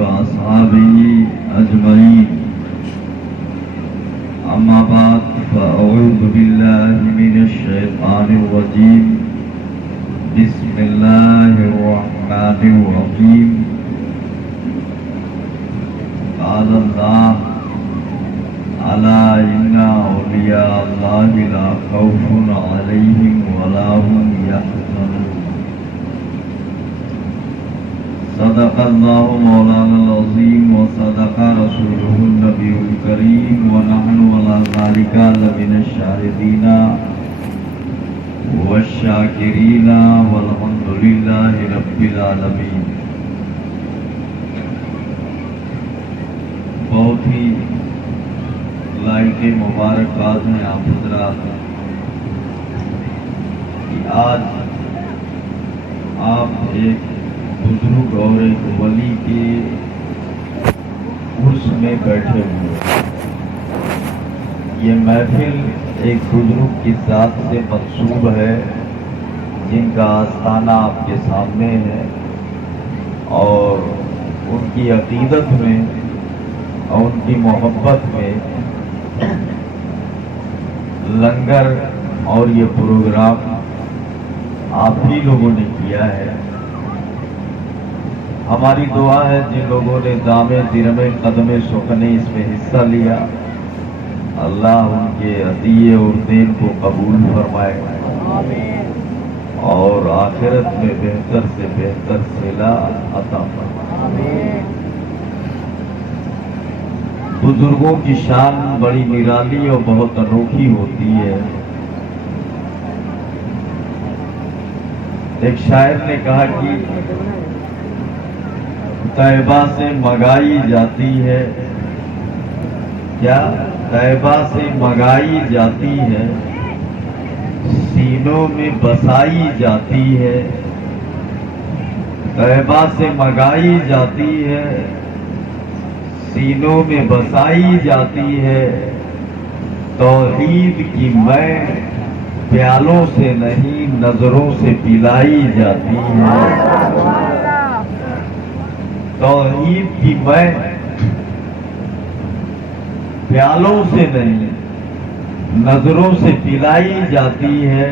وأصحابه أجمعين. أما بعد فأعوذ بالله من الشيطان الرجيم. بسم الله الرحمن الرحيم. قال الله: ألا إن أولياء الله لا خوف عليهم ولا هم يحزنون. صدق الله مولانا العظيم وصدق رسوله النبي الكريم ونحن على ذلك لمن الشاهدين والشاكرين والحمد لله رب العالمين. بہت ہی لائق مبارکباد ہیں آپ حضرات کہ آج آپ ایک بزرگ اور ایک ولی کے عرس میں بیٹھے ہوئے. یہ محفل ایک بزرگ کی ذات سے منسوب ہے جن کا آستانہ آپ کے سامنے ہے، اور ان کی عقیدت میں اور ان کی محبت میں لنگر اور یہ پروگرام آپ ہی لوگوں نے کیا ہے. ہماری دعا ہے جن لوگوں نے دامے درمے قدمے سخنے اس میں حصہ لیا، اللہ ان کے عطیے اور دین کو قبول فرمائے اور آخرت میں بہتر سے بہتر صلہ عطا فرمائے. بزرگوں کی شان بڑی نرالی اور بہت انوکھی ہوتی ہے. ایک شاعر نے کہا کہ طیبہ سے منگائی جاتی ہے، کیا طیبہ سے منگائی جاتی ہے، سینوں میں بسائی جاتی ہے. طیبہ سے منگائی جاتی ہے، سینوں میں بسائی جاتی ہے. توحید کی میں پیالوں سے نہیں نظروں سے پلائی جاتی ہے. توحید کی میں پیالوں سے نہیں نظروں سے پلائی جاتی ہے.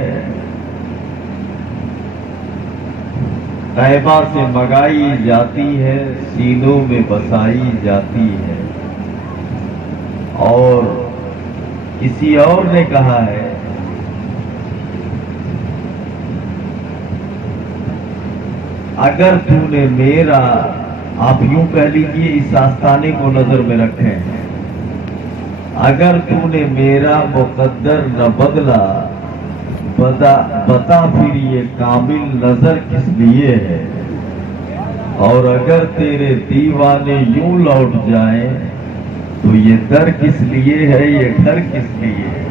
طیبہ سے منگائی جاتی ہے، سینوں میں بسائی جاتی ہے. اور کسی اور نے کہا ہے اگر تو نے میرا، آپ یوں کہہ لیجیے اس آستانے کو نظر میں رکھیں، اگر تو نے میرا مقدر نہ بدلا بتا پھر یہ کامل نظر کس لیے ہے. اور اگر تیرے دیوانے یوں لوٹ جائیں تو یہ در کس لیے ہے، یہ گھر کس لیے ہے.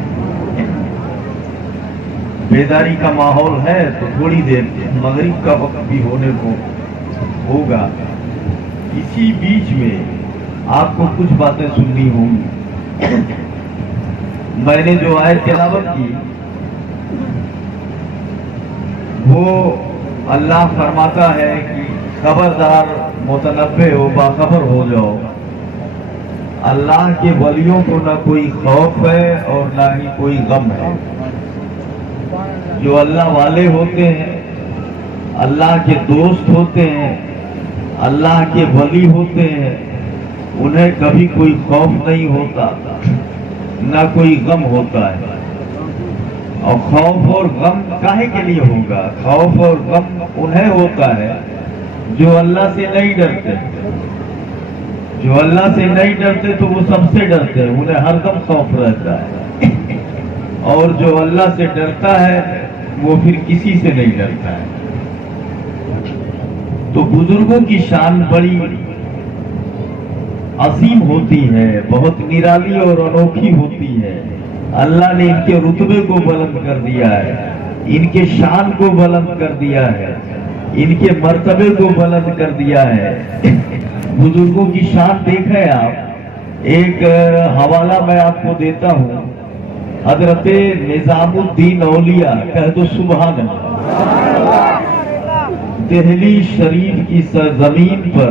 بیداری کا ماحول ہے تو تھوڑی دیر مغرب کا وقت بھی ہونے کو ہوگا. اسی بیچ میں آپ کو کچھ باتیں سننی ہوں گی. میں نے جو آیت تلاوت کی وہ اللہ فرماتا ہے کہ خبردار متنبہ ہو، باخبر ہو جاؤ. اللہ کے ولیوں کو نہ کوئی خوف ہے اور نہ ہی کوئی غم ہے. جو اللہ والے ہوتے ہیں، اللہ کے دوست ہوتے ہیں، اللہ کے ولی ہوتے ہیں، انہیں کبھی کوئی خوف نہیں ہوتا نہ کوئی غم ہوتا ہے. اور خوف اور غم کاہے کے لیے ہوگا؟ خوف اور غم انہیں ہوتا ہے جو اللہ سے نہیں ڈرتے. جو اللہ سے نہیں ڈرتے تو وہ سب سے ڈرتے ہیں، انہیں ہر دم خوف رہتا ہے. اور جو اللہ سے ڈرتا ہے وہ پھر کسی سے نہیں ڈرتا ہے. تو بزرگوں کی شان بڑی عظیم ہوتی ہے، بہت نرالی اور انوکھی ہوتی ہے. اللہ نے ان کے رتبے کو بلند کر دیا ہے، ان کے شان کو بلند کر دیا ہے، ان کے مرتبے کو بلند کر دیا ہے. بزرگوں کی شان دیکھیں آپ. ایک حوالہ میں آپ کو دیتا ہوں، حضرت نظام الدین اولیاء، کہہ دو سبحان اللہ. دہلی شریف کی سرزمین پر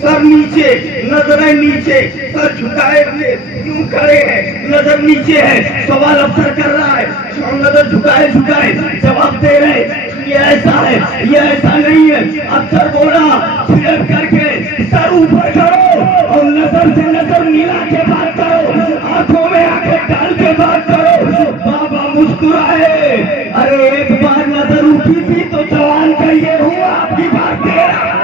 سر نیچے، نظریں نیچے، سر جھکائے ہوئے یوں کھڑے ہیں، نظر نیچے ہے، سوال افسر کر رہا ہے، نظر جھکائے جھکائے جواب دے رہے، یہ ایسا ہے، یہ ایسا نہیں ہے۔ افسر بولا صرف کر کے سر اوپر کرو اور نظر سے نظر ملا کے بات کرو، آنکھوں میں آنکھیں ڈال کے بات کرو۔ بابا مسکرائے، ارے ایک بار نظر اٹھی تھی تو جوان کا یہ ہوا، آپ کی بات دے رہا۔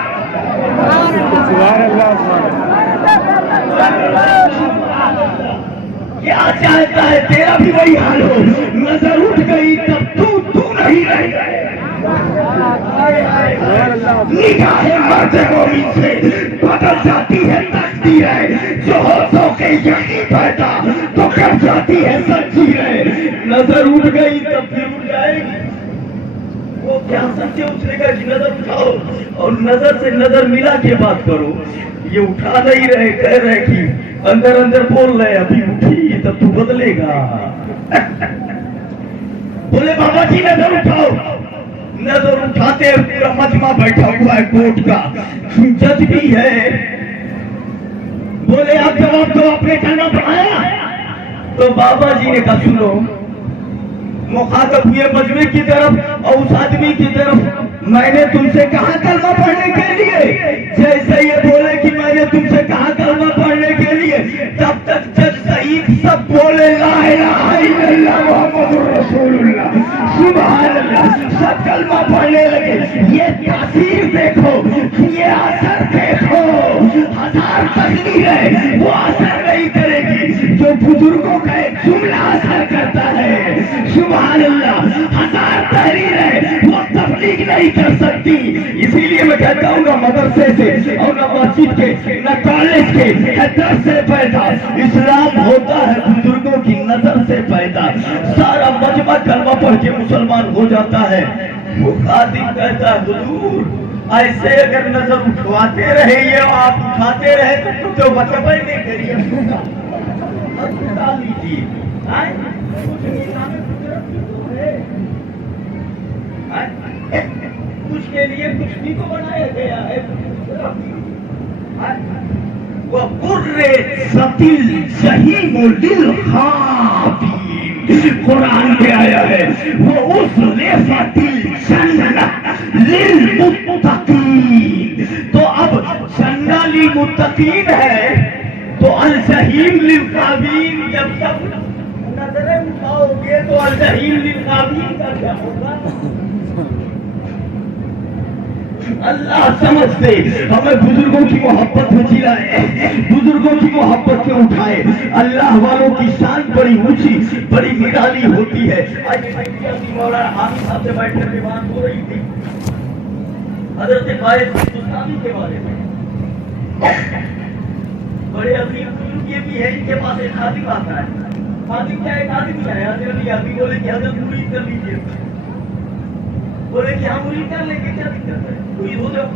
کیا چاہتا ہے تیرا بھی وہی حال ہو، نظر اٹھ گئی تب تو نہیں رہی۔ نگاہ مرد مومن سے بدل جاتی ہے تقدیر ہے، جو ہوشوں کے یقین پیدا تو کر جاتی ہے سچی ہے۔ نظر اٹھ گئی تب پھر اٹھ جائے گی، وہ کیا سچے اٹھنے کا کہ نظر اٹھاؤ اور نظر سے نظر ملا کے بات کرو۔ یہ اٹھا نہیں رہے، کہہ رہے کہ اندر اندر بول رہے ابھی اٹھی تب تو بدلے گا۔ بولے بابا جی نظر اٹھاؤ، نظر اٹھاتے پورا مجمع بیٹھا ہوا ہے کورٹ کا، جج بھی ہے۔ بولے آپ جواب دو، آپ نے کلمہ پڑھایا؟ تو بابا جی نے کہا سنو، مخاطب ہوئے مجمع کی طرف اور اس آدمی کی طرف، میں نے تم سے کہا کلمہ پڑھنے کے لیے؟ جیسے یہ بولے کہ میں نے تم سے کہا کلمہ پڑھنے کے لیے، تب تک جج سعید سب بولے لا الہ الا اللہ محمد رسول اللہ سبحان اللہ، سب کلمہ پڑھنے لگے۔ یہ تاثیر دیکھو، یہ اثر دیکھو، ہزار تقریر ہے وہ اثر نہیں کرے گی جو بزرگوں کا ایک جملہ اثر کرتا ہے۔ سبحان اللہ، ہزار تحریر ہے وہ تبلیغ نہیں کر سکتی۔ اسی لیے میں کہتا ہوں نہ مدرسے سے اور نہ مسجد کے نہ کالج کے درس سے پیدا اسلام ہوتا ہے، بزرگوں کی نظر سے پیدا۔ سارا مجمع کلمہ پڑھ کے مسلمان ہو جاتا ہے۔ وہ خادم کہتا ہے حضور ایسے اگر نظر اٹھواتے رہے یہ آپ اٹھاتے رہے تو بچپن نہیں کریے لیجیے۔ کچھ کے لیے کچھ بھی تو بنایا گیا ہے۔ قرآن میں آیا ہے وہ اس للمتقین، تو اب جنہ للمتقین ہے تو الجحیم للغابین، جب تک نظریں اٹھاؤ گے تو الجحیم للغابین کا کیا ہوگا؟ اللہ سمجھتے ہمیں بزرگوں کی محبت میں جلائے، بزرگوں کی محبت میں اٹھائے۔ اللہ والوں کی شان بڑی اونچی بڑی نرالی ہوتی ہے۔ مولانا حافظ صاحب سے بیٹھ کر کے بات ہو رہی تھی حضرت فائز بستانی کے بارے میں۔ بڑے عظیم بزرگ یہ بھی ہے، ان کے پاس ایک خادم آتا ہے۔ خادم کیا ایک آدمی ہے، حضرت ابھی بولے کہ حضرت مرید کر لیجیے، بولے کہ ہم مرید کر لیں گے، کیا دقت ہے مرید ہو جاؤ۔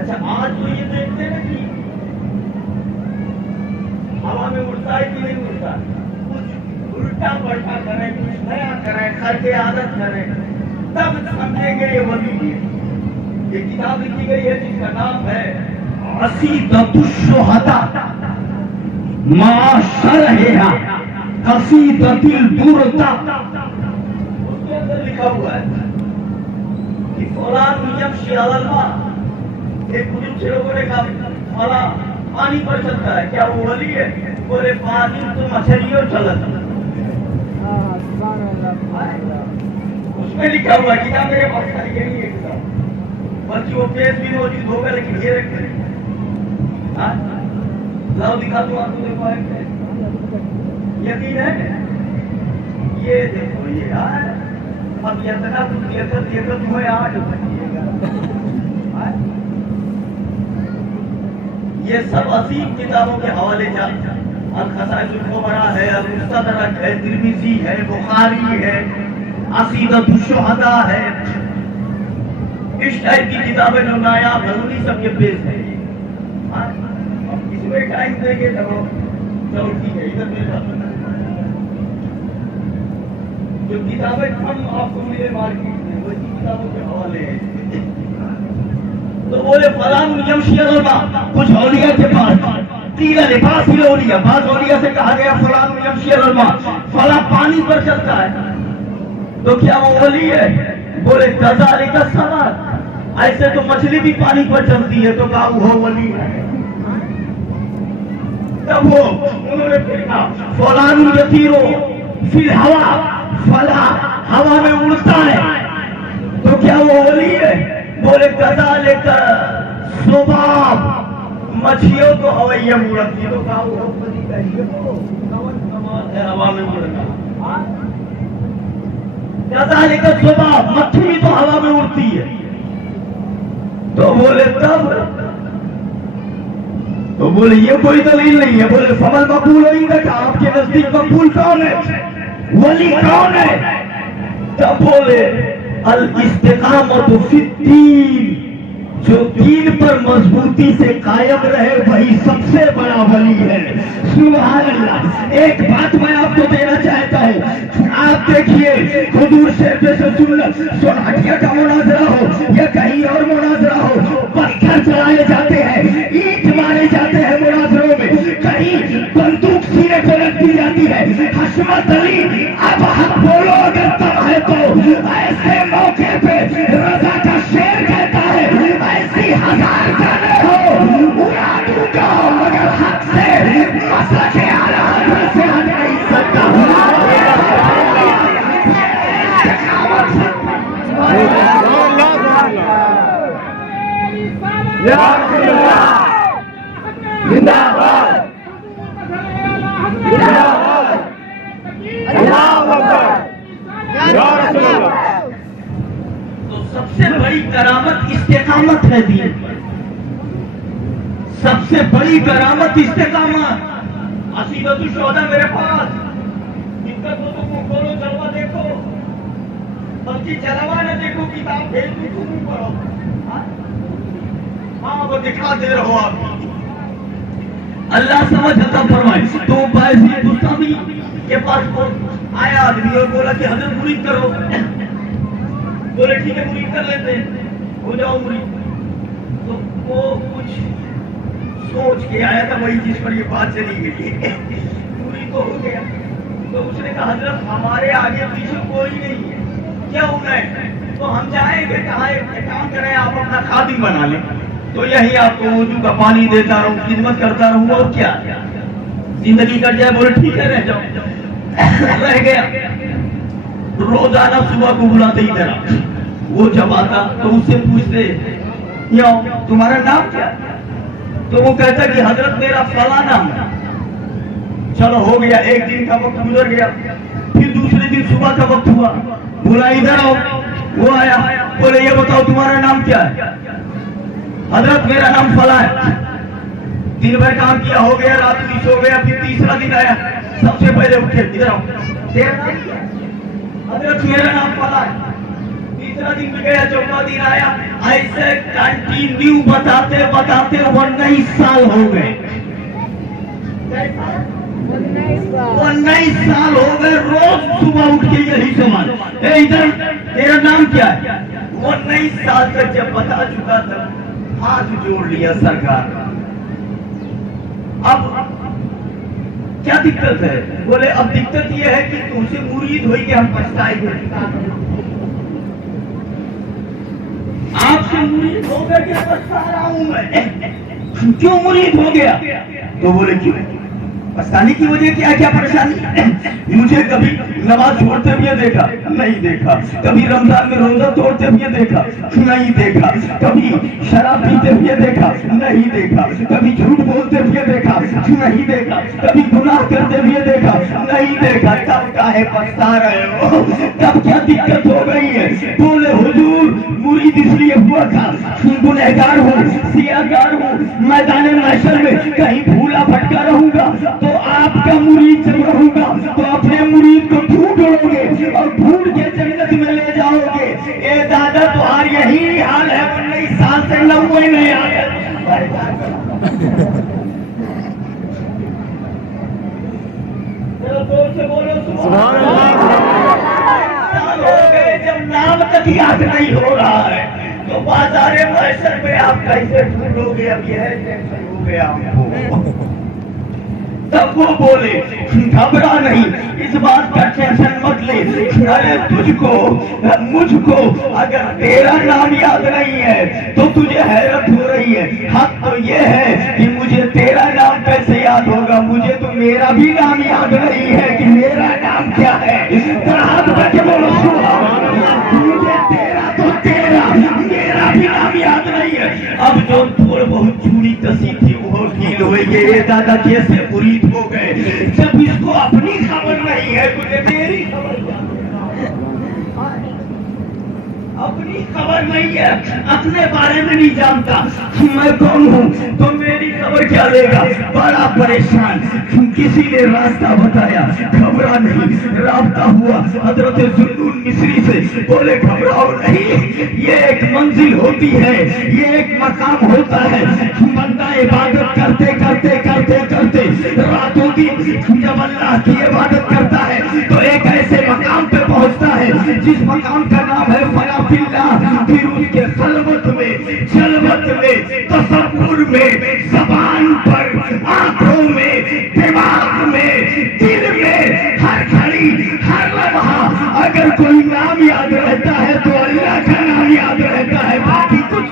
اچھا آج تو یہ دیکھتے ہیں کہ ہوا میں اڑتا ہے کہ نہیں اڑتا، کچھ الٹا پلٹا کریں، کچھ نیا کریں، خرچ عادت کریں، تب سمجھیں گے یہ ولی ہے۔ یہ کتاب لکھی گئی ہے جس کا نام ہے عقیدۃ الشہداء مع شرحہا قصیدۃ البردہ۔ اس کے اندر لکھا ہوا ہے کہ فلان یمشی علی الماء، ایک بزرگ سے لوگوں نے کہا فلاں پانی پر چلتا ہے، کیا وہ ولی ہے؟ بولے پانی تو مچھلیوں چلتا۔ اس میں لکھا ہوا کتاب میرے پاس خالی یہی ہے کتاب، بلکہ وہ پیج بھی موجود ہوگا لیکن یہ رکھ کریں لاؤ دکھا دو آپ کو، دیکھو ہے یقین ہے؟ یہ دیکھو یہ اب اتنا کچھ ہوئے آج یہ سب عظیم کتابوں کے حوالے جات، الخصائص الکبریٰ ہے، المستدرک ہے، ترمذی ہے، بخاری ہے، عقیدۃ الشہداء ہے، اس ٹائپ کی کتابیں جو نایاب ہیں انہی سب کے پیش ہے۔ اب اس میں ٹائم دیں گے چلو ٹھیک ہے، ادھر میرے ساتھ جو کتابیں ہم آپ کو ملے مارکیٹ میں وہی کتابوں کے حوالے ہیں۔ تو بولے فلان یمشی الما، کچھ اولیاء کے پاس تیلا لباس ہی اولیاء، بعض اولیاء سے کہا گیا فلان یمشی الما، فلاں پانی پر چلتا ہے، تو کیا وہ ولی ہے؟ بولے کذالک السمک، ایسے تو مچھلی بھی پانی پر چلتی ہے، تو کہا وہ ولی ہے۔ تب وہ انہوں نے کہا فلان یطیرو فی الہوا، فلا ہوا میں اڑتا ہے، تو کیا وہ ولی ہے؟ بولے کذالک ذباب، مچھلیوں کو ہوائیاں اڑتی، تو کہا وہ ولی ہے، یہ ہوا میں اڑنا۔ کذالک ذباب، مکھی بھی تو ہوا میں اڑتی ہے، تو بولے تب، تو بولے یہ کوئی دلیل نہیں ہے۔ بولے فمل مقبول ہوئی گا کہ آپ کے نزدیک مقبول کون ہے، ولی کون ہے؟ تب بولے الاستقامت فی الدین، جو دین پر مضبوطی سے قائم رہے وہی سب سے بڑا ولی ہے۔ سبحان اللہ۔ ایک بات میں آپ کو دینا چاہتا ہوں، آپ دیکھیے حضور سے جیسے سوناٹیا کا مناظرہ ہو یا کہیں اور مناظرہ ہو، پتھر چلائے جاتے ہیں، اینٹ مارے جاتے ہیں مناظروں میں، کہیں بندوق سینے کو رکھ دی جاتی ہے۔ حشمت علی اب حق بولو اگر تم ہے تو، ایسے موقع پہ رضا کا شعر کہتا ہے ایسی ہزار جانے ہو اڑا دوں گا مگر حق سے مسلک اعلیٰ حضرت سے ہٹ نہیں سکتا۔ زندہ باد، زندہ باد، اللہ اکبر، یا رسول اللہ۔ تو سب سے بڑی کرامت استقامت ہے دین، سب سے بڑی کرامت استقامت۔ عقیدۃ الشہداء میرے پاس، دقت ہو تو کھولو جلوہ دیکھو، بلکہ جلوہ نہ دیکھو، کتاب بھیج دوں تم پڑھو۔ ہاں وہ دکھا دے رہو آپ، اللہ سمجھ عطا فرمائے۔ تو باعث گستاخی کے پاس آیا آدمی اور بولا کہ حضرت مرید کرو، بولے ٹھیک ہے مرید کر لیتے ہیں، ہو جاؤ مرید۔ تو وہ کچھ سوچ کے آیا تھا وہی جس پر یہ بات چلی گئی، مرید تو ہو گیا۔ تو اس نے کہا حضرت ہمارے آگے پیچھے کوئی نہیں ہے، کیا ہونا ہے؟ تو ہم جائیں گے کہاں، ایک کام کریں آپ اپنا خادم بنا لیں، تو یہی آپ کو وضو کا پانی دیتا رہوں، خدمت کرتا رہوں، اور کیا زندگی کٹ جائے۔ بولے ٹھیک ہے رہ جاؤ۔ رہ گیا، روزانہ صبح کو بلاتے ہی طرح وہ جب آتا تو اس سے پوچھتے یوں تمہارا نام کیا؟ تو وہ کہتا کہ حضرت میرا فلاں نام ہے۔ چلو ہو گیا، ایک دن کا وقت گزر گیا، پھر دوسرے دن صبح کا وقت ہوا، بولا ادھر آؤ، وہ آیا، بولے یہ بتاؤ تمہارا نام کیا ہے؟ حضرت میرا نام فلاں ہے۔ دن بھر کام کیا، ہو گیا، رات میں سو گیا، پھر تیسرا دن آیا، سب سے پہلے اٹھے، ادھر آؤ، تیرا نام کیا ہے؟ حضرت میرا نام فلاں ہے۔ تیسرا دن بھی گیا، چوتھا دن آیا، ایسے کنٹینیو بتاتے بتاتے 19 سال ہو گئے۔ 19 سال ہو گئے، روز صبح اٹھ کے یہی سوال، اے ادھر تیرا نام کیا ہے؟ 19 سال تک جب بتا چکا تھا، ہاتھ جوڑ لیا سرکار۔ اب کیا دقت ہے؟ بولے اب دقت یہ ہے کہ تم سے مرید ہوئی کہ ہم پچھتائے گے، آپ سے مرید ہو گئے کہ پچھتا رہا ہوں میں، کیوں مرید ہو گیا؟ تو بولے کیوں پچھتانے کی وجہ کیا کیا پریشانی؟ مجھے کبھی نماز چھوڑتے ہوئے دیکھا نہیں دیکھا، کبھی رمضان میں روزہ توڑتے ہوئے دیکھا نہیں دیکھا، کبھی شراب پیتے ہوئے دیکھا نہیں دیکھا، کبھی جھوٹ بولتے ہوئے دیکھا نہیں دیکھا، کبھی گناہ کرتے ہوئے دیکھا نہیں دیکھا، تب کاہے پچھتا رہے ہو؟ تب کیا دقت ہو گئی ہے؟ بولے حضور مرید اس لیے ہوا تھا، گنہگار ہوں، سیاہگار ہوں، میدان محشر میں کہیں بھولا بھٹکا رہوں گا تو آپ کا مرید جب رہوں گا تو اپنے مرید کو ڈھونڈو گے اور ڈھونڈ کے جنت میں لے جاؤ گے۔ اے دادا تمہار یہی حال ہے، 19 سال سے 90 نہیں آ گئے۔ سبحان اللہ۔ سال ہو گئے جب نام تک یاد نہیں ہو رہا ہے، تو بازار محشر میں آپ کیسے ڈھونڈو گے؟ اب یہ ٹینشن ہو گیا ہم کو. تب وہ بولے گھبرا نہیں، اس بات کا ٹینشن مت لے. ارے تجھ کو مجھ کو اگر تیرا نام یاد نہیں ہے تو تجھے حیرت ہو رہی ہے. حق تو یہ ہے کہ مجھے تیرا نام کیسے یاد ہوگا؟ مجھے تو میرا بھی نام یاد نہیں ہے کہ میرا نام کیا ہے. ہاتھ بچ بولو مجھے تیرا تو تیرا، میرا بھی نام یاد نہیں ہے. اب جو تھوڑ بہت چوڑی کسی تھی وہ ڈھیل ہوئی. یہ دادا کیسے مرید ہو گئے جب اس کو اپنی خبر نہیں ہے، تجھے میری خبر اپنی خبر نہیں ہے، اپنے بارے میں نہیں جانتا میں کون ہوں تو میری خبر کیا لے گا. بڑا پریشان. کسی نے راستہ بتایا، گھبرا نہیں. رابطہ ہوا حضرت ذوالنون مصری سے. بولے گھبراؤ نہیں، یہ ایک منزل ہوتی ہے، یہ ایک مقام ہوتا ہے. بندہ عبادت کرتے کرتے کرتے کرتے راتوں دن جب اللہ کی عبادت کرتا ہے تو ایک ایسے مقام پہ پہنچتا ہے جس مقام کا نام ہے فنا فی اللہ. پھر اس کے خلوت میں، جلوت میں، تصور میں، زبان پر، آنکھوں میں، دماغ میں، دل میں، ہر گھڑی ہر لمحہ اگر کوئی نام یاد رہتا ہے تو اللہ کا نام یاد رہتا ہے، باقی کچھ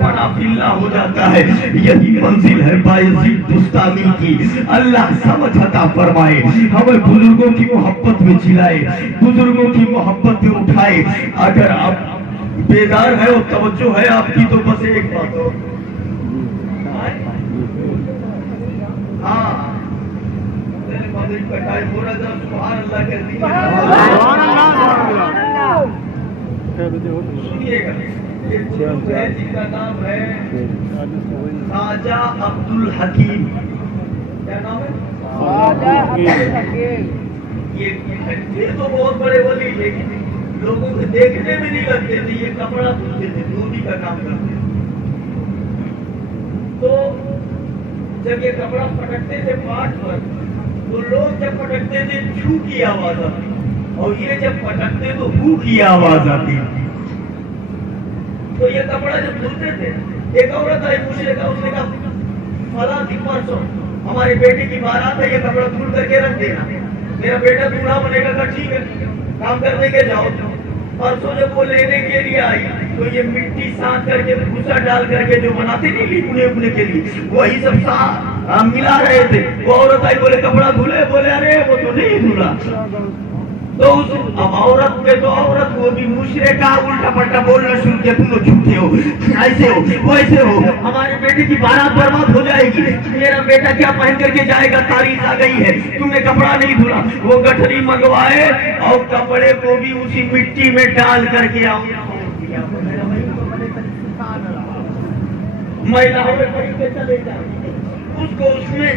فنا فی اللہ ہو جاتا ہے. یہی منزل ہے بایزید بستامی کی. اللہ سمجھ عطا فرمائے، ہمیں بزرگوں کی محبت میں چلائے، بزرگوں کی محبت میں اٹھائے. اگر آپ بیدار ہے اور توجہ ہے آپ کی تو بس ایک بات ہو. ہاں مغرب کا ٹائم ہو رہا تھا. سبحان اللہ کہتی ہے. سنیے گا، جن کا نام ہے خواجہ عبد الحکیم. کیا نام ہے؟ خواجہ عبد الحکیم. یہ تو بہت بڑے ولی، لیکن لوگوں کو دیکھنے میں نہیں لگتے تھے. یہ کپڑا دھلتے تھے، دھوبی کا کام کرتے تھے. تو جب یہ کپڑا پٹکتے تھے پاٹ پر تو لوگ جب پٹکتے تھے چھو کی آواز آتی، اور یہ جب پٹکتے تو ہو کی آواز آتی. تو یہ کپڑا جب دھلتے تھے، ایک عورت آئی پوچھنے کا، اس نے کہا فلاں دن پرسوں ہمارے بیٹے کی بارات ہے، یہ کپڑا دھل کر کے رکھ دینا. میرا بیٹا دولہا بنے گا. ٹھیک ہے، کام کرنے کے جاؤ. پرسوں جب وہ لینے کے لیے آئی تو یہ مٹی سانت کر کے بھوسا ڈال کر کے جو بناتے نہیں لیپنے اپنے کے لیے، وہی سب ملا رہے تھے. وہ عورت آئی، بولے کپڑا دھلے؟ بولے ارے وہ تو نہیں دھلا. تو اب عورت پہ تو عورت، وہ بھی مشرکہ الٹا پلٹا بولنا شروع کیا. تم لوگ جھوٹے ہو، ایسے ہو ویسے ہو، ہمارے بیٹے کی بارات برباد ہو جائے گی. میرا بیٹا کیا پہن کر کے جائے گا؟ تاریخ آ گئی ہے، تم نے کپڑا نہیں دھلا. وہ گٹھری منگوائے اور کپڑے کو بھی اسی مٹی میں ڈال کر کے مہیلاؤں میں چلے جائیں، اس کو اس میں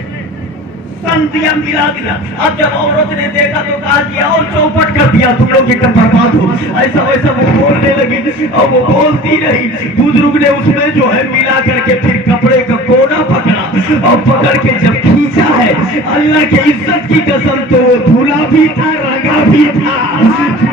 سنتیاں ملا دیا. اب جب عورت نے دیکھا تو کہا کیا اور چوپٹ کر دیا، تم لوگ ایک برباد ہو. ایسا ویسا وہ بولنے لگی اور وہ بولتی رہی. بزرگ نے اس میں جو ہے ملا کر کے پھر کپڑے کا کونا پکڑا اور پکڑ کے جب کھینچا ہے، اللہ کی عزت کی قسم تو وہ دھلا بھی تھا، رنگا بھی تھا.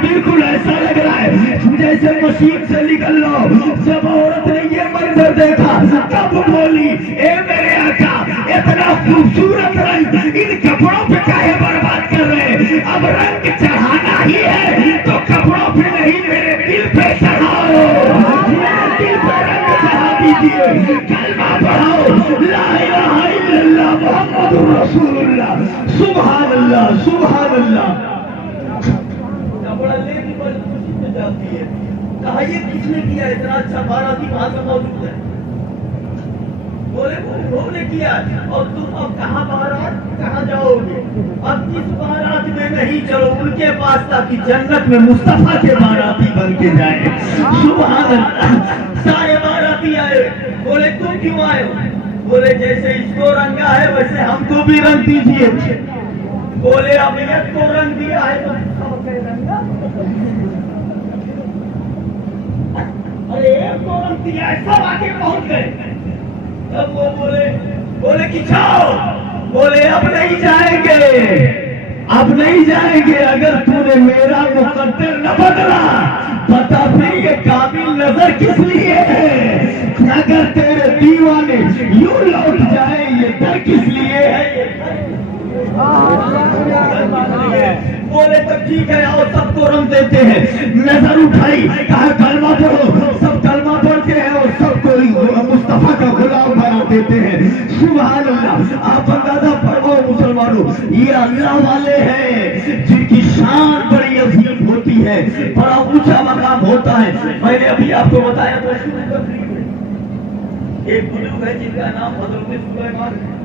بالکل ایسا لگ رہا ہے جیسے مشین سے نکل لو. جب عورت نے یہ منظر دیکھا تب بولی، اے میرے آقا اتنا خوبصورت رنگ ان کپڑوں پہ کاہے برباد کر رہے؟ اب رنگ چڑھانا ہی ہے تو کپڑوں پہ نہیں، میرے دل پہ چڑھاؤ. میرے دل پہ رنگ چڑھا دیجیے. کلمہ پڑھاؤ، لا الہ الا اللہ محمد رسول اللہ. سبحان اللہ سبحان اللہ. کپڑا لے کے بڑی خوشی سے جاتی ہے. کہا یہ کس نے کیا؟ اتنا اچھا باراتی وہاں سے موجود ہے. بولے انہوں نے کیا. اور تم اب کہاں بارات کہاں جاؤ گے؟ اب کس بارات میں نہیں، چلو ان کے پاس تاکہ جنت میں مصطفیٰ کے باراتی بن کے جائیں. سبحان اللہ. سارے باراتی آئے. بولے تم کیوں آئے ہو؟ بولے جیسے اس کو رنگا ہے ویسے ہم کو بھی رنگ دیجیے. بولے امیت کو رنگ دیا ہے تو رنگا، ارے ایک کو رنگ دیا ہے، سب آگے پہنچ گئے. تب وہ بولے کہ جاؤ. بولے اب نہیں جائیں گے، اب نہیں جائیں گے. اگر تو نے میرا مقدر نہ بدلا بتا پھر یہ کام نظر کس لیے ہے؟ اگر تیرے دیوانے یوں لوٹ جائے یہ در کس لیے ہے؟ بولے تو ٹھیک ہے اور سب کو رنگ دیتے ہیں. نظر اٹھائی کہا کلمہ پڑھو, سب کلمہ پڑھتے ہیں اور سب کو مصطفیٰ کا غلام بنا دیتے ہیں. سبحان اللہ. آپ اندازہ فرماؤ مسلمانوں, یہ اللہ والے ہیں جن کی شان بڑی عظیم ہوتی ہے, بڑا اونچا مقام ہوتا ہے. میں نے ابھی آپ کو بتایا تھا ایک بزرگ ہے جن کا نام حضرت سلیمان ہے.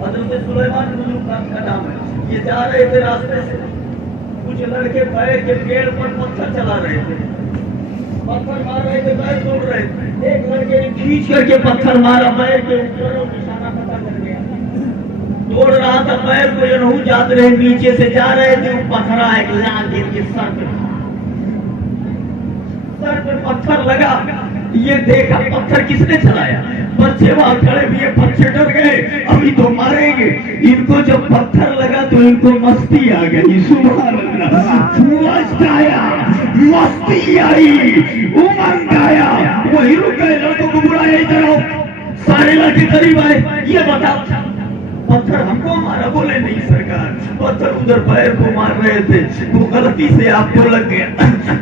حضرت سلیمان بزرگ کا نام ہے. یہ جا رہے تھے راستے سے, کچھ لڑکے بیٹھ کے پیڑ پر پتھر چلا رہے تھے, پتھر مار رہے تھے, پیر توڑ رہے تھے. ایک لڑکے نے کھینچ کر کے پتھر مارا, پیر کے اوپر اور نشانہ پتہ کر گیا. توڑ رہا تھا پیر کو, یہ نہیں جاتے رہے, نیچے سے جا رہے تھے, پتھرا ایک لال گر کے سر پہ پتھر لگا. یہ دیکھا پتھر کس نے چلایا. بچے وہاں کھڑے بھی, بچے ڈر گئے, ابھی تو ماریں گے. ان کو جب پتھر لگا تو ان کو مستی آ گئی. سبحان اللہ. جوش آیا, مستی آئی, امنگ آیا. وہی رک گئے, لڑکوں کو بلایا, ادھر آؤ. سارے لڑکے قریب آئے. یہ بتاؤ پتھر ہم کو مارا؟ بولے نہیں سرکار, پتھر ادھر پیر کو مار رہے تھے, وہ غلطی سے آپ کو لگ گیا.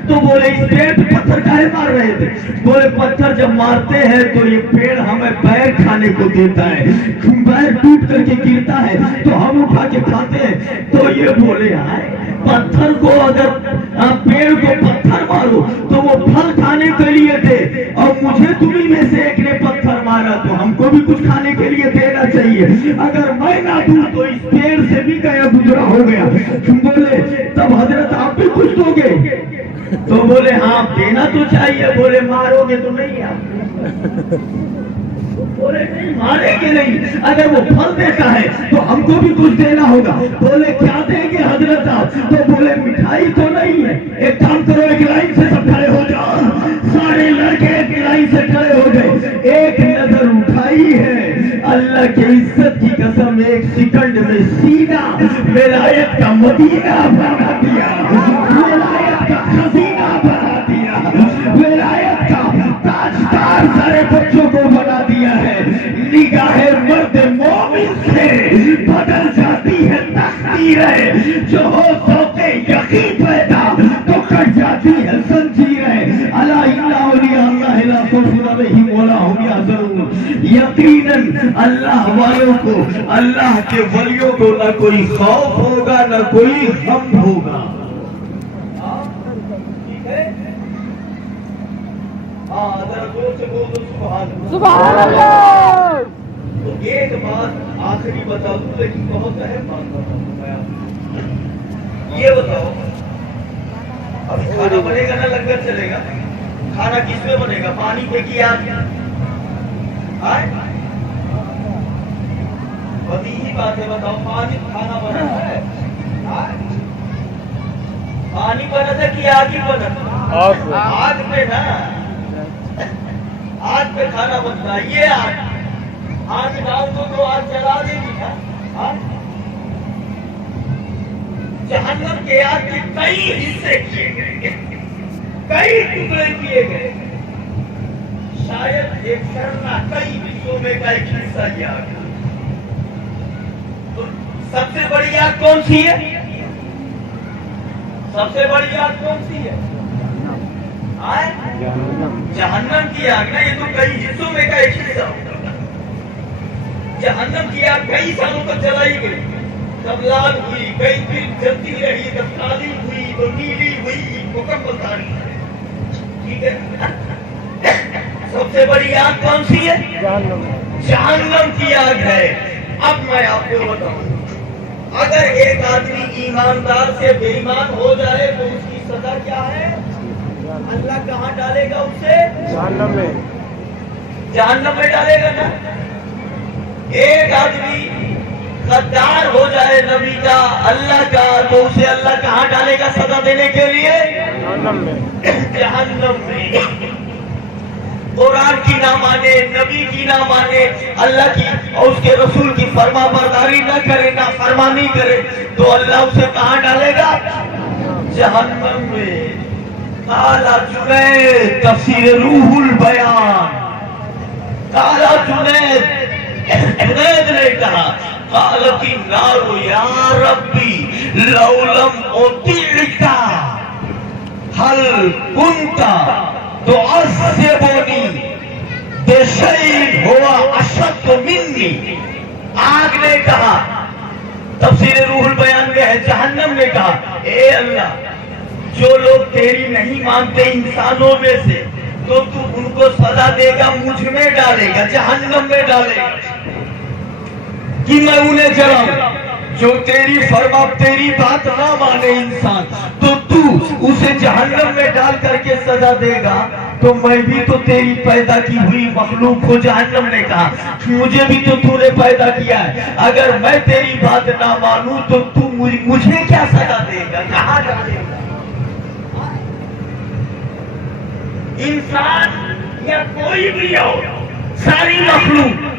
تو بولے اس پیڑ پہ پتھر کاہے مار رہے تھے؟ بولے پتھر جب مارتے ہیں تو یہ پیڑ ہمیں پیر کھانے کو دیتا ہے, پیر ٹوٹ کر کے گرتا ہے تو ہم اٹھا کے کھاتے ہیں. تو یہ بولے ہائے, پتھر کو اگر پیڑ کو پتھر مارو تو وہ پھل کھانے کے لیے تھے, اور مجھے تمہیں میں سے ایک نے پتھر مارا تو ہم کو بھی کچھ کھانے کے لیے دینا چاہیے. اگر میں نہ دوں تو اس پیڑ سے بھی گیا گزرا ہو گیا. بولے تب حضرت آپ بھی کچھ دو گے؟ تو بولے ہاں دینا تو چاہیے. بولے مارو گے تو نہیں آپ؟ بولے نہیں مارے گے نہیں, اگر وہ پھل دیتا ہے تو ہم کو بھی کچھ دینا ہوگا. بولے کیا دیں گے حضرت آپ؟ تو بولے مٹھائی تو نہیں ہے, ایک کام کرو, ایک لائن سے سب کھڑے ہو جاؤ. سارے لڑکے ایک لائن سے کھڑے ہو گئے. ایک نظر اٹھائی ہے, اللہ کی عزت کی قسم ایک سیکنڈ میں سیدھا ولایت کا مدینہ بنا دیا, ولایت کا خزینہ بنا دیا, ولایت کا تاجدار سارے بچوں کو بنا دیا ہے. نگاہ مرد مومن سے بدل جاتی ہے تقدیریں, جو ہو سوتے یقین پیدا تو کٹ جاتی ہے زنجیریں. الا ان اولیاء اللہ لا خوف علیہم ولا هم یحزنون. یقیناً اللہ والوں کو, اللہ کے ولیوں کو نہ کوئی خوف ہوگا نہ کوئی غم ہوگا. سبحان اللہ. تو ایک بات آخری بتا دوں, لیکن بہت اہم بات بتاؤں میں آپ. یہ بتاؤ ابھی کھانا بنے گا نا, لنگر چلے گا, کھانا کس میں بنے گا؟ پانی پہ کی آگ؟ بدیہی بات ہے, بتاؤ پانی کھانا بنا ہے, پانی بنا تھا کہ آگ ہی بنا تھا؟ آگ پہ نا, آگ پہ کھانا بنتا ہے. یہ آگ ڈال دو تو آگ جلا دے گی نا. جہنم کے آگ کے کئی حصے کیے گئے, کئی ٹکڑے کیے گئے, شاید ایک کرنا کئی حصوں میں کا ایک حصہ یہ آگ. تو سب سے بڑی آگ کون سی ہے؟ سب سے بڑی آگ کون سی ہے؟ جہنم کی آگ نا. یہ تو کئی حصوں میں کا ایک حصہ ہوگا. جہنم کی آگ کئی سالوں تک جلائی گئی, کب لال ہوئی, کئی پھر جلتی رہی, کب کالی ہوئی تو نیلی ہوئی, مکمل تاریخ. ٹھیک ہے, سب سے بڑی آگ کون سی ہے؟ جہنم کی آگ ہے. اب میں آپ کو بتاؤں, اگر ایک آدمی ایماندار سے بے ایمان ہو جائے تو اس کی سزا کیا ہے؟ اللہ کہاں ڈالے گا اسے؟ جہنم میں. جہنم میں ڈالے گا نا. ایک آدمی غدار ہو جائے نبی کا, اللہ کا, تو اسے اللہ کہاں ڈالے گا سزا دینے کے لیے؟ جہنم میں. قرآن کی نہ مانے, نبی کی نہ مانے, اللہ کی اور اس کے رسول کی فرما برداری نہ نہ کرے نہ فرمانی کرے تو اللہ اسے کہاں ڈالے گا؟ جہنم میں۔ قالا جنید، تفسیر روح البیان، قالا جنید نے کہا قالت النار یا ربی لو لم اطیعک هل كنت تعذبنی بشیء هو اشد منی۔ آگ نے کہا، تفسیر روح البیان میں ہے، جہنم نے کہا اے اللہ جو لوگ تیری نہیں مانتے انسانوں میں سے تو تو ان کو سزا دے گا، مجھ میں ڈالے گا، جہنم میں ڈالے گا کہ میں انہیں جلاؤں۔ جو تیری فرما تیری بات نہ مانے انسان تو تو اسے جہنم میں ڈال کر کے سزا دے گا، تو میں بھی تو تیری پیدا کی ہوئی مخلوق ہوں۔ جہنم نے کہا مجھے بھی تو نے پیدا کیا ہے، اگر میں تیری بات نہ مانوں تو تو مجھے کیا سزا دے گا، کہاں ڈالے گا؟ انسان یا کوئی بھی ہو، ساری مخلوق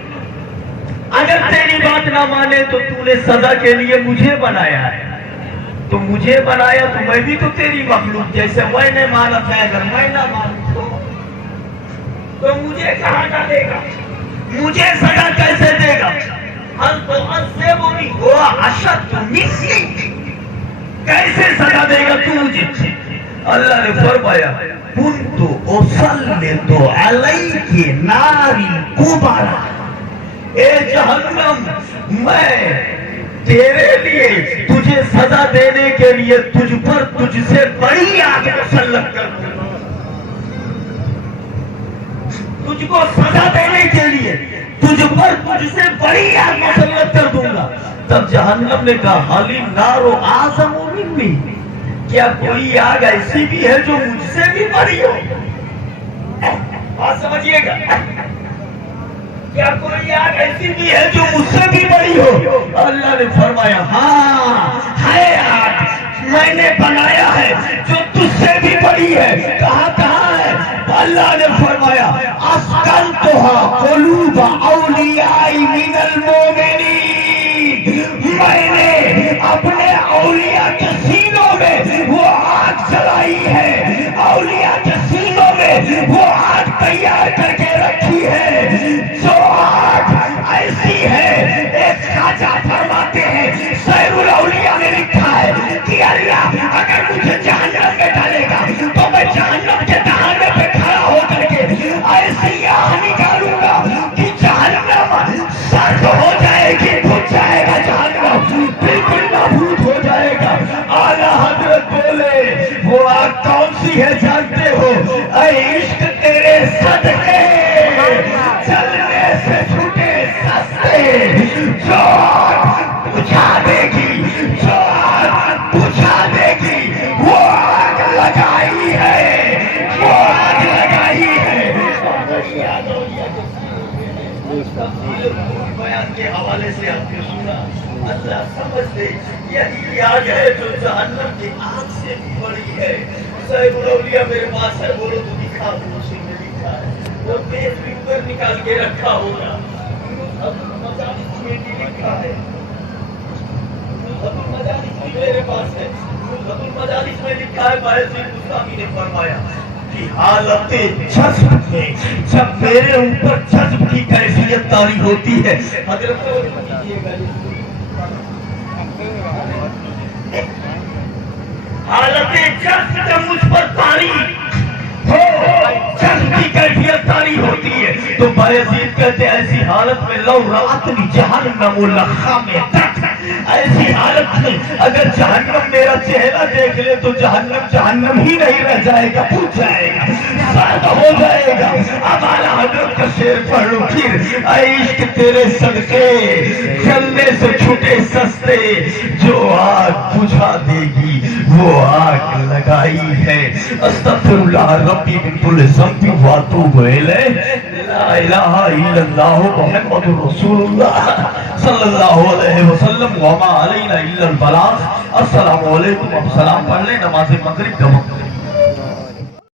اگر تیری بات نہ مانے تو تو نے سزا کے لیے مجھے بنایا ہے، تو مجھے بنایا تو میں بھی تو تیری مخلوق جیسے میں نے مانا تھا، اگر میں نہ مانوں تو مجھے کہاں ڈالے گا، مجھے سزا کیسے دے گا؟ ہل تو عذبنی ہوا اشد منی، کیسے سزا دے گا تو مجھے؟ اللہ نے فرمایا کنت اسلط علیک ناری کبرا، اے جہنم میں تیرے لیے تجھے سزا دینے کے لیے تجھ پر تجھ سے بڑی آگ مسلط کر دوں گا، تجھ کو سزا دینے کے لیے تجھ پر تجھ سے بڑی آگ مسلط کر دوں گا۔ تب جہنم نے کہا حل النار اعظم منی، کیا کوئی آگ ایسی بھی ہے جو مجھ سے بھی بڑی ہو؟ بات سمجھیے گا، کیا کوئی آگ ایسی بھی ہے جو مجھ سے بھی بڑی ہو؟ اللہ نے فرمایا ہاں ہے آگ، میں نے بنایا ہے جو تجھ سے بھی بڑی ہے۔ کہاں ہے؟ اللہ نے فرمایا اسکنتھا قلوب اولیاء من المؤمنین، میں نے اپنے اولیاء کے سینوں میں وہ آگ جلائی ہے، اولیاء کے سینوں میں وہ آگ تیار کر کے رکھی ہے، جو آگ ایسی ہے۔ ایک خواجہ فرماتے ہیں سیر الاولیاء میں لکھا ہے کہ اللہ اگر مجھے جہنم میں ڈالے گا تو میں جہنم کے دہانے پہ کھڑا ہو کر کے ایسی آگ نکالوں گا کہ جہنم سرد ہو جائے گی، بجھ جائے گا، جہنم بالکل نابود ہو جائے گا۔ اعلیٰ حضرت بولے وہ آگ کون سی ہے جانتے ہو؟ اے عشق تیرے صدقے چلنے سے چھوٹے سستے، جو آگ بجھا دے گی، جو آگ بجھا دے گی، وہ آگ لگائی ہے، وہ آگ لگائی ہے۔ بیان کے حوالے سے آپ نے سنا، اللہ سمجھ دے یہی آگ ہے جو جہنم کی آگ سے بھی بڑی ہے۔ صاحب الاولیاء میرے پاس ہے، بولو تو دکھا دو، اسی میں لکھا ہے، وہ پیج بھی اوپر نکال کے رکھا ہوگا، مجالس میں بھی لکھا ہے، مجالس بھی میرے پاس ہے، مجالس میں لکھا ہے، باعث مستامی نے فرمایا کہ حالت جذب میں جب میرے اوپر جذب کی کیفیت طاری ہوتی ہے، حضرت حالت جذب جب مجھ پر طاری ہو، جذب کی کیفیت طاری ہوتی ہے تو بایزید کہتے ہیں ایسی حالت میں لو رأتنی جہنم لخامتت، ایسی حالت میں اگر جہنم میرا چہرہ دیکھ لے تو جہنم جہنم ہی نہیں رہ جائے گا، پوچھ جائے گا، سرد ہو جائے گا۔ اب اعلیٰ حضرت کا شعر پڑھ لو پھر، اے عشق تیرے صدقے چلنے سے چھوٹے سستے، جو آگ بجھا دے گی وہ آگ لگائی ہے۔ استغفر اللہ ربی من کل ذنب واتوب الیہ، لا الہ الا اللہ محمد رسول اللہ صلی اللہ علیہ وسلم، وما علینا الا البلاغ۔ السلام علیکم، اب سلام پڑھ لیں، نماز مغرب کا وقت ہے۔